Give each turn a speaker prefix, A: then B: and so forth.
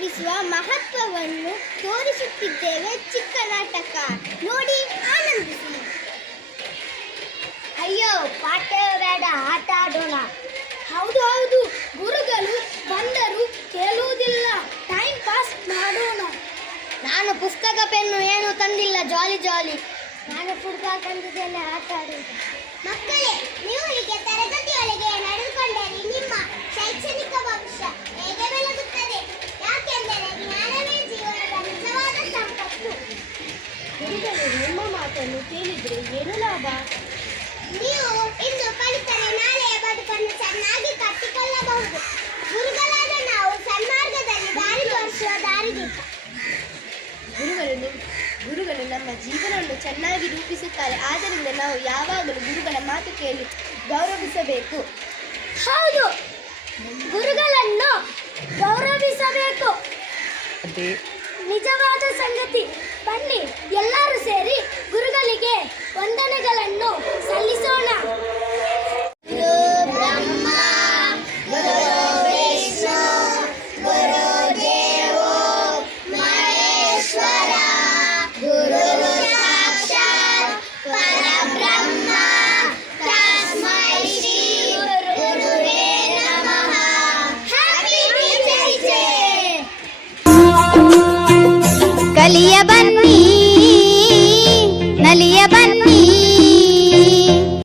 A: ಮಹತ್ವವನ್ನು ತೋರಿಸುತ್ತಿದ್ದೇವೆ ಚಿಕ್ಕ ನಾಟಕ. ನೋಡಿ, ಆನಂದಿಸಿ. ಅಯ್ಯೋ, ಪಾಠ ಬೇಡ, ಆಟ ಆಡೋಣ. ಹೌದು ಹೌದು. ಗುರುಗಳು ಬಂದರು ಕೇಳುವುದಿಲ್ಲ. ಟೈಮ್ ಪಾಸ್ ಮಾಡೋಣ. ನಾನು ಪುಸ್ತಕ, ಪೆನ್ನು ಏನು ತಂದಿಲ್ಲ. ಜಾಲಿ ಜಾಲಿ ನಾನು ಫುಟ್ಬಾಲ್ ತಂದಿದ್ದೇನೆ, ಆಟ ಆಡುವುದು. ಮಕ್ಕಳೇ, ನೀವು ಹೀಗೆ ನಿಮ್ಮ
B: ಮಾತನ್ನು ಕೇಳಿದ್ರೆ ಏನು ಲಾಭ?
A: ನೀವು ಇಂದು ಕಲಿತರೆ ನಾಳೆಯ ಬದುಕನ್ನು ಚೆನ್ನಾಗಿ ಕಟ್ಟಿಕೊಳ್ಳಬಹುದು. ಗುರುಗಳಾದ ನಾವು ಸನ್ಮಾರ್ಗದಲ್ಲಿ ದಾರಿ ತೋರಿಸುವ ದಾರಿದೀಪ
B: ಗುರುಗಳನ್ನು ಗುರುಗಳು ನಮ್ಮ ಜೀವನವನ್ನು ಚೆನ್ನಾಗಿ ರೂಪಿಸುತ್ತಾರೆ. ಆದ್ದರಿಂದ ನಾವು ಯಾವಾಗಲೂ ಗುರುಗಳ ಮಾತು ಕೇಳಿ ಗೌರವಿಸಬೇಕು.
A: ಹೌದು. ಗುರುಗಳನ್ನು ಗೌರವಿಸಬೇಕು. ನಿಜವಾದ ಸಂಗತಿ. Yeah, but.